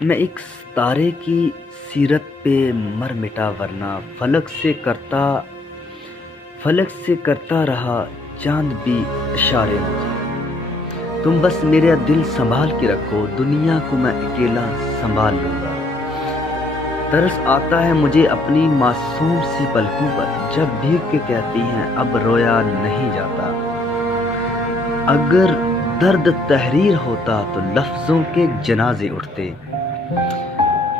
میں ایک ستارے کی سیرت پہ مر مٹا، ورنہ فلک سے کرتا رہا چاند بھی اشارے مجھے۔ تم بس میرا دل سنبھال کے رکھو، دنیا کو میں اکیلا سنبھال لوں گا۔ ترس آتا ہے مجھے اپنی معصوم سی پلکوں پر، جب بھیگ کے کہتی ہیں اب رویا نہیں جاتا۔ اگر درد تحریر ہوتا تو لفظوں کے جنازے اٹھتے۔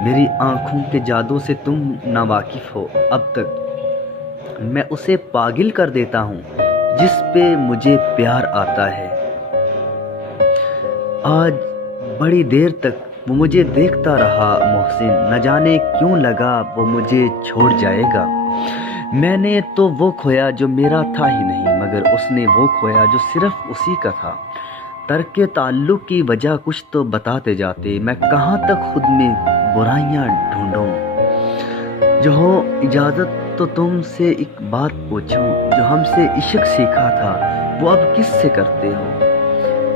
میری آنکھوں کے جادو سے تم ناواقف ہو اب تک، میں اسے پاگل کر دیتا ہوں جس پہ مجھے پیار آتا ہے۔ آج بڑی دیر تک وہ مجھے دیکھتا رہا محسن، نہ جانے کیوں لگا وہ مجھے چھوڑ جائے گا۔ میں نے تو وہ کھویا جو میرا تھا ہی نہیں، مگر اس نے وہ کھویا جو صرف اسی کا تھا۔ ترک تعلق کی وجہ کچھ تو بتاتے جاتے، میں کہاں تک خود میں برائیاں ڈھونڈوں۔ جو ہو اجازت تو تم سے ایک بات پوچھوں، جو ہم سے عشق سیکھا تھا وہ اب کس سے کرتے ہو؟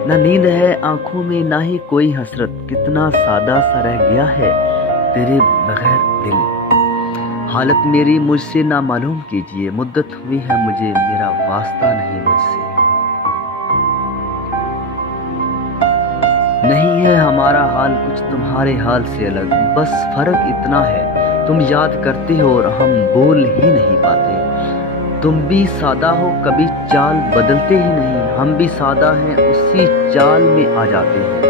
نہ نیند ہے آنکھوں میں نہ ہی کوئی حسرت، کتنا سادہ سا رہ گیا ہے تیرے بغیر دل۔ حالت میری مجھ سے نہ معلوم کیجیے، مدت ہوئی ہے مجھے، میرا واسطہ نہیں مجھ سے۔ نہیں ہے ہمارا حال کچھ تمہارے حال سے الگ، بس فرق اتنا ہے تم یاد کرتے ہو اور ہم بول ہی نہیں پاتے۔ تم بھی سادہ ہو، کبھی چال بدلتے ہی نہیں، ہم بھی سادہ ہیں اسی چال میں آ جاتے ہیں۔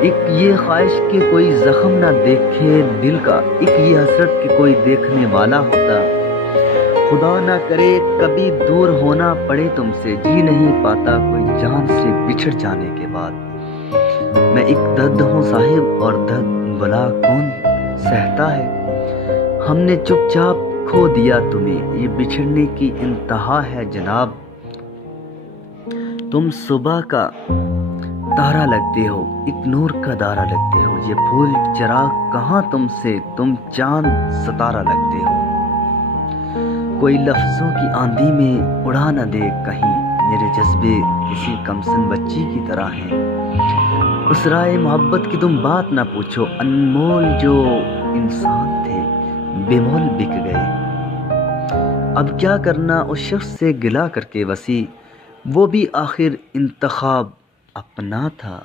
ایک یہ خواہش کہ کوئی زخم نہ دیکھے دل کا، ایک یہ حسرت کہ کوئی دیکھنے والا ہوتا۔ خدا نہ کرے کبھی دور ہونا پڑے تم سے، جی نہیں پاتا کوئی جان سے بچھڑ جانے کے بعد۔ میں ایک درد ہوں صاحب، اور درد بلا کون سہتا ہے؟ ہم نے چپ چاپ کھو دیا تمہیں، یہ بچھڑنے کی انتہا ہے جناب۔ تم صبح کا تارا لگتے ہو، ایک نور کا دارا لگتے ہو، یہ پھول چراغ کہاں تم سے، تم چاند ستارہ لگتے ہو۔ کوئی لفظوں کی آندھی میں اڑا نہ دے کہیں، میرے جذبے کسی کمسن بچی کی طرح ہیں۔ اس رائے محبت کی تم بات نہ پوچھو، انمول جو انسان تھے بے مول بک گئے۔ اب کیا کرنا اس شخص سے گلہ کر کے وسیع، وہ بھی آخر انتخاب اپنا تھا۔